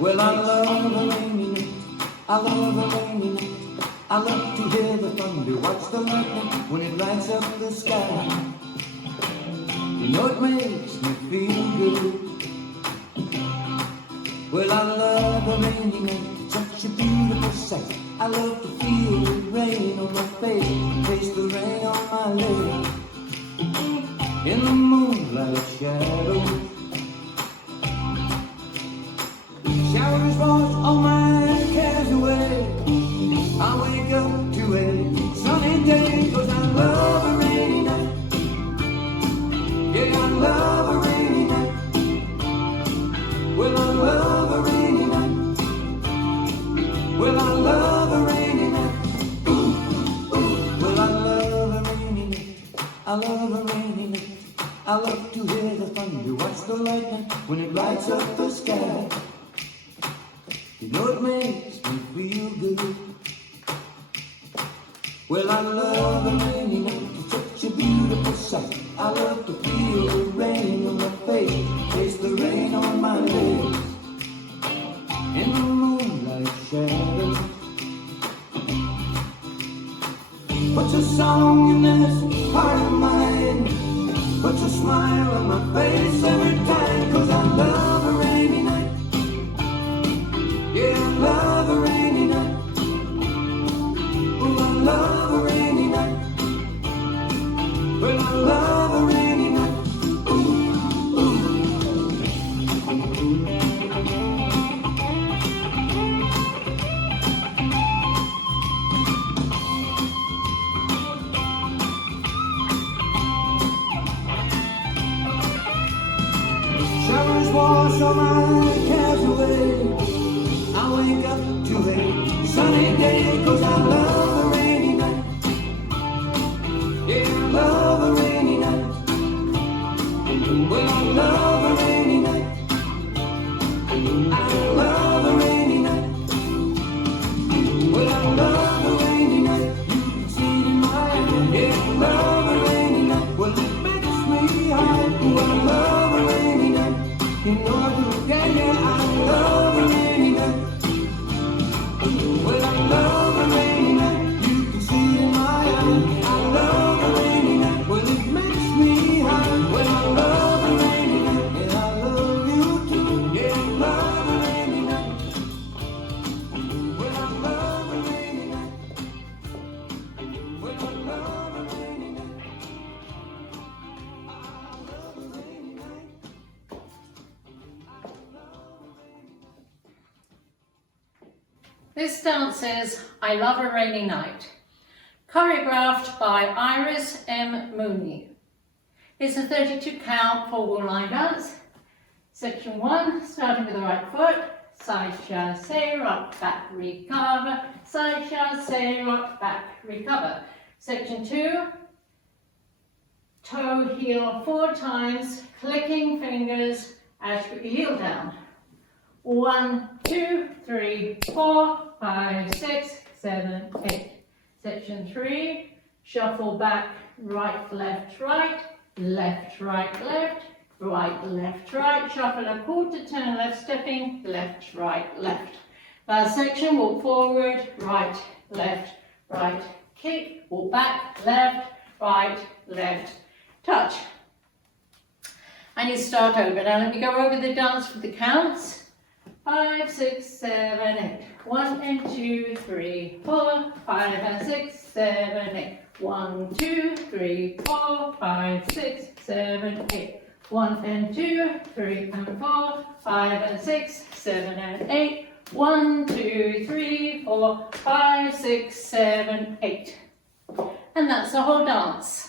Well, I love a rainy night, I love a rainy night. I love to hear the thunder, watch the lightning when it lights up the sky. You know it makes me feel good. Well, I love a rainy night, such a beautiful sight. I love to feel the rain on my face, taste the rain on my lips. In the moonlight shadows, showers wash all my cares away. I wake up to a sunny day, 'cause I love a rainy night. Yeah, I love a rainy night. Well, I love a rainy night. Well, I love a rainy night. Ooh, ooh. Well, I love a rainy night. I love a rainy night. I love to hear the thunder, watch the lightning when it lights up the sky. You know it makes me feel good. Well, I love a rainy night, it's such a beautiful sight. I love to feel the rain on my face, taste the rain on my lips. In the moonlight shadows, puts a song in this heart of mine, puts a smile on my face every time, 'cause I love a rainy night. Yeah, I love a rainy night. Oh, I love a rainy night. Well, I love a rainy night. Ooh, ooh. Showers wash all my cares away. I wake up to a sunny day, 'cause I love a rainy night. Yeah, I love a rainy night. Well, I love a rainy night. I love a rainy night. Well, I love a rainy night. You can see it in my eyes. Yeah, I love a rainy night. Well, it makes me high. Oh, I love a rainy night. You know I do. Yeah, yeah, I love a rainy night. Well, I love a rainy night. You can see it in my eyes. I love a rainy night. Well, it makes me high. Well, I love a rainy night. And I love you too. Yeah, I love a rainy night. Well, I love a rainy night. Well, I love a rainy night. I love a rainy night. This dance is I Love a Rainy Night, choreographed by Iris M. Mooney. It's a 32 count 4-wall line dance. Section 1, starting with the right foot, side chassé, rock, back, recover, side chassé, rock, back, recover. Section 2, toe, heel 4 times, clicking fingers as you put your heel down. 1, 2, 3, 4, 5, 6, 7, 8. Section 3, shuffle back, right, left, right, left, right, left, right, left, right, shuffle a quarter turn left, stepping, left, right, left. Last section, walk forward, right, kick, walk back, left, left, touch. And you start over. Now let me go over the dance with the counts. 5, 6, 7, 8. 1 and 2, 3, 4, 5 and 6, 7, 8. 1, 2, 3, 4, 5, 6, 7, 8. 1 and 2, 3 and 4, 5 and 6, 7 and 8. 1, 2, 3, 4, 5, 6, 7, 8. And that's the whole dance.